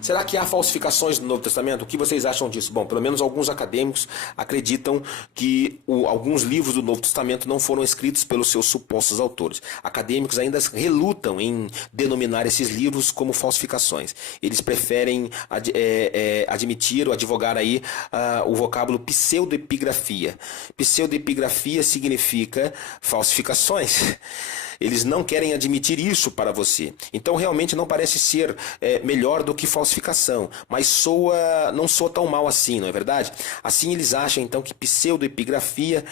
Será que há falsificações no Novo Testamento? O que vocês acham disso? Bom, pelo menos alguns acadêmicos acreditam que alguns livros do Novo Testamento não foram escritos pelos seus supostos autores. Acadêmicos ainda relutam em denominar esses livros como falsificações. Eles preferem admitir ou advogar aí o vocábulo pseudoepigrafia. Pseudoepigrafia significa falsificações. Eles não querem admitir isso para você. Então realmente não parece ser melhor do que falsificação, mas não soa tão mal assim, não é verdade? Assim eles acham então que pseudoepigrafia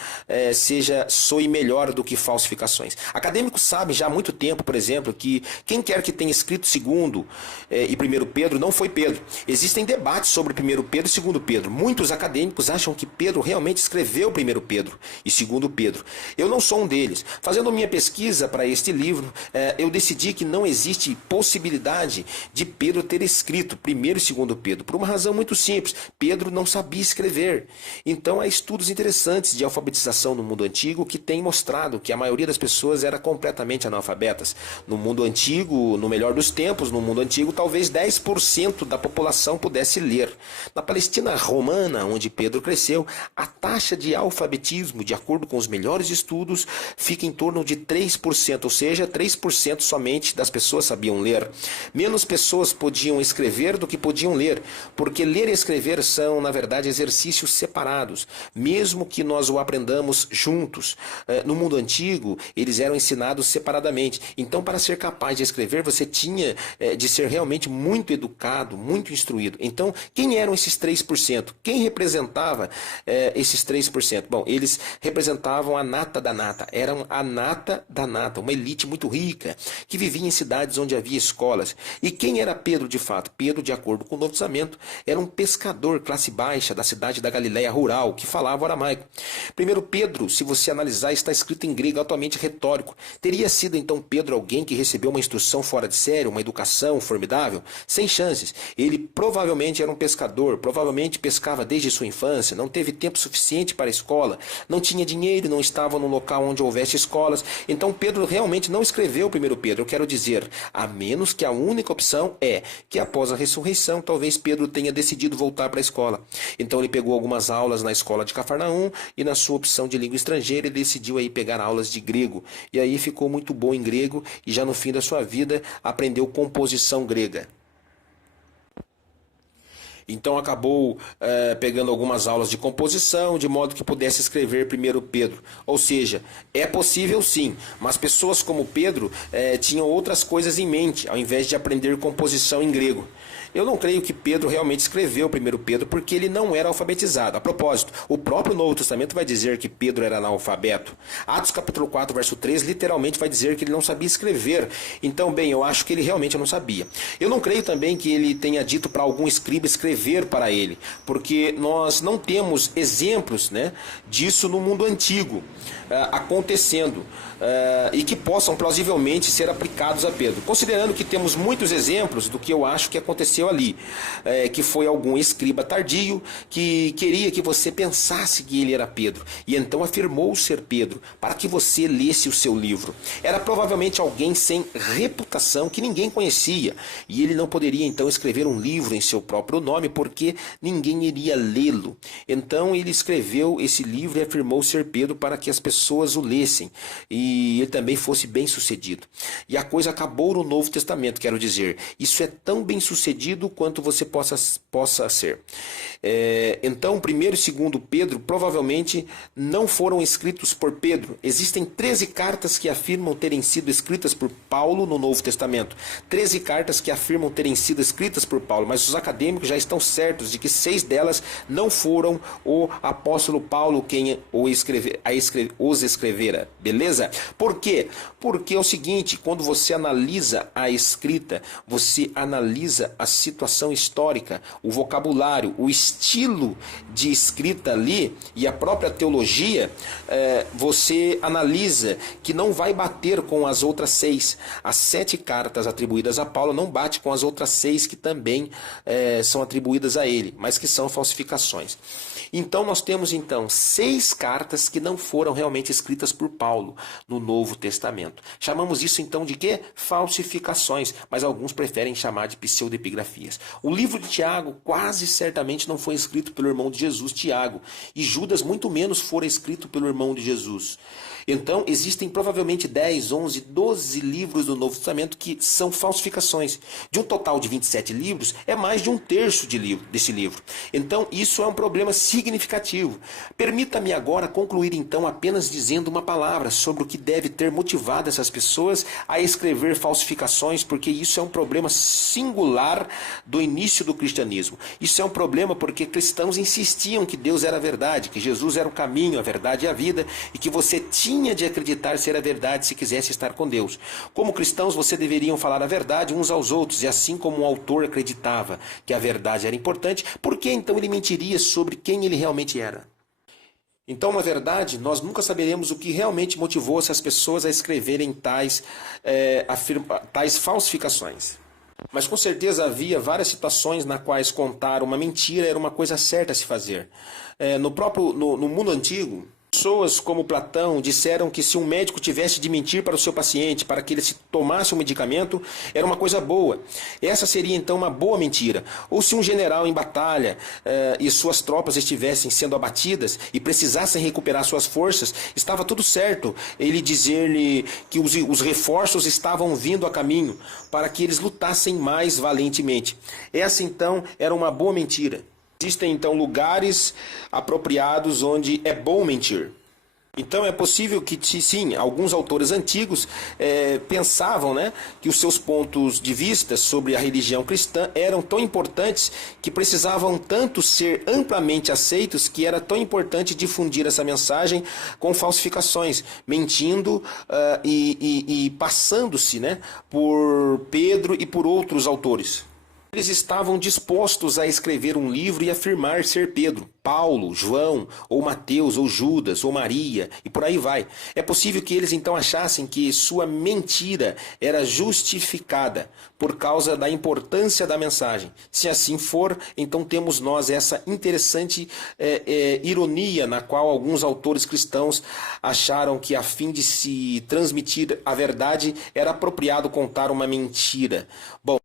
soe melhor do que falsificações. Acadêmicos sabem já há muito tempo, por exemplo, que quem quer que tenha escrito segundo e 1 Pedro não foi Pedro. Existem debates sobre 1 Pedro e 2 Pedro. Muitos acadêmicos acham que Pedro realmente escreveu 1 Pedro e 2 Pedro. Eu não sou um deles. Fazendo minha pesquisa para este livro, eu decidi que não existe possibilidade de Pedro ter escrito 1 e 2 Pedro, por uma razão muito simples. Pedro não sabia escrever. Então há estudos interessantes de alfabetização no mundo antigo que têm mostrado que a maioria das pessoas era completamente analfabetas. No mundo antigo, no melhor dos tempos, no mundo antigo, talvez 10% da população pudesse ler. Na Palestina romana, onde Pedro cresceu, a taxa de alfabetismo, de acordo com os melhores estudos, fica em torno de 3%, ou seja, 3% somente das pessoas sabiam ler. Menos pessoas podiam escrever do que podiam ler, porque ler e escrever são, na verdade, exercícios separados, mesmo que nós o aprendamos juntos. No mundo antigo, eles eram ensinados separadamente. Então, para ser capaz de escrever, você tinha de ser realmente muito educado, muito instruído. Então, quem eram esses 3%? Quem representava esses 3%? Bom, eles representavam a nata da nata. Eram a nata da nata, uma elite muito rica, que vivia em cidades onde havia escolas. E quem era Pedro de fato? Pedro, de acordo com o Novo Testamento, era um pescador classe baixa da cidade da Galileia rural, que falava aramaico. 1 Pedro, se você analisar, está escrito em grego altamente retórico. Teria sido então Pedro alguém que recebeu uma instrução fora de série, uma educação formidável? Sem chances. Ele provavelmente era um pescador, provavelmente pescava desde sua infância, não teve tempo suficiente para a escola, não tinha dinheiro, não estava num local onde houvesse escolas. Então Pedro realmente não escreveu 1 Pedro. Eu quero dizer, a menos que a única opção é que após a ressurreição, talvez Pedro tenha decidido voltar para a escola. Então ele pegou algumas aulas na escola de Cafarnaum e na sua opção de língua estrangeira ele decidiu aí pegar aulas de grego. E aí ficou muito bom em grego e já no fim da sua vida aprendeu composição grega. Então acabou pegando algumas aulas de composição, de modo que pudesse escrever 1 Pedro. Ou seja, é possível sim, mas pessoas como Pedro tinham outras coisas em mente, ao invés de aprender composição em grego. Eu não creio que Pedro realmente escreveu 1 Pedro, porque ele não era alfabetizado. A propósito, o próprio Novo Testamento vai dizer que Pedro era analfabeto. Atos capítulo 4, verso 3, literalmente vai dizer que ele não sabia escrever. Então, bem, eu acho que ele realmente não sabia. Eu não creio também que ele tenha dito para algum escriba escrever para ele, porque nós não temos exemplos, disso no mundo antigo acontecendo. E que possam plausivelmente ser aplicados a Pedro. Considerando que temos muitos exemplos do que eu acho que aconteceu ali, que foi algum escriba tardio que queria que você pensasse que ele era Pedro, e então afirmou ser Pedro, para que você lesse o seu livro. Era provavelmente alguém sem reputação que ninguém conhecia, e ele não poderia então escrever um livro em seu próprio nome, porque ninguém iria lê-lo. Então ele escreveu esse livro e afirmou ser Pedro para que as pessoas o lessem, e ele também fosse bem sucedido. E a coisa acabou no Novo Testamento, quero dizer. Isso é tão bem sucedido quanto você possa ser. Então, 1 e 2 Pedro provavelmente não foram escritos por Pedro. Existem 13 cartas que afirmam terem sido escritas por Paulo no Novo Testamento. 13 cartas que afirmam terem sido escritas por Paulo, mas os acadêmicos já estão certos de que 6 delas não foram o apóstolo Paulo quem os escrevera. Beleza? Por quê? Porque é o seguinte, quando você analisa a escrita, você analisa a situação histórica, o vocabulário, o estilo de escrita ali e a própria teologia, você analisa que não vai bater com as outras 6. As 7 cartas atribuídas a Paulo não bate com as outras 6 que também são atribuídas atribuídas a ele, mas que são falsificações. Então nós temos 6 cartas que não foram realmente escritas por Paulo no Novo Testamento. Chamamos isso então de quê? Falsificações, mas alguns preferem chamar de pseudepigrafias. O livro de Tiago quase certamente não foi escrito pelo irmão de Jesus, Tiago, e Judas muito menos fora escrito pelo irmão de Jesus. Então, existem provavelmente 10, 11, 12 livros do Novo Testamento que são falsificações. De um total de 27 livros, é mais de um terço desse livro. Então, isso é um problema significativo. Permita-me agora concluir, então, apenas dizendo uma palavra sobre o que deve ter motivado essas pessoas a escrever falsificações, porque isso é um problema singular do início do cristianismo. Isso é um problema porque cristãos insistiam que Deus era a verdade, que Jesus era o caminho, a verdade e a vida, e que você tinha de acreditar ser a verdade se quisesse estar com Deus. Como cristãos, você deveriam falar a verdade uns aos outros, e assim como o autor acreditava que a verdade era importante, por que então ele mentiria sobre quem ele realmente era? Então, na verdade, nós nunca saberemos o que realmente motivou essas pessoas a escreverem tais falsificações. Mas com certeza havia várias situações na quais contar uma mentira era uma coisa certa a se fazer. No mundo antigo, pessoas como Platão disseram que se um médico tivesse de mentir para o seu paciente para que ele se tomasse um medicamento, era uma coisa boa. Essa seria então uma boa mentira. Ou se um general em batalha e suas tropas estivessem sendo abatidas e precisassem recuperar suas forças, estava tudo certo ele dizer-lhe que os reforços estavam vindo a caminho para que eles lutassem mais valentemente. Essa então era uma boa mentira. Existem, então, lugares apropriados onde é bom mentir. Então é possível que, sim, alguns autores antigos pensavam, que os seus pontos de vista sobre a religião cristã eram tão importantes que precisavam tanto ser amplamente aceitos que era tão importante difundir essa mensagem com falsificações, mentindo e passando-se por Pedro e por outros autores. Eles estavam dispostos a escrever um livro e afirmar ser Pedro, Paulo, João, ou Mateus, ou Judas, ou Maria, e por aí vai. É possível que eles então achassem que sua mentira era justificada por causa da importância da mensagem. Se assim for, então temos nós essa interessante ironia na qual alguns autores cristãos acharam que a fim de se transmitir a verdade era apropriado contar uma mentira. Bom,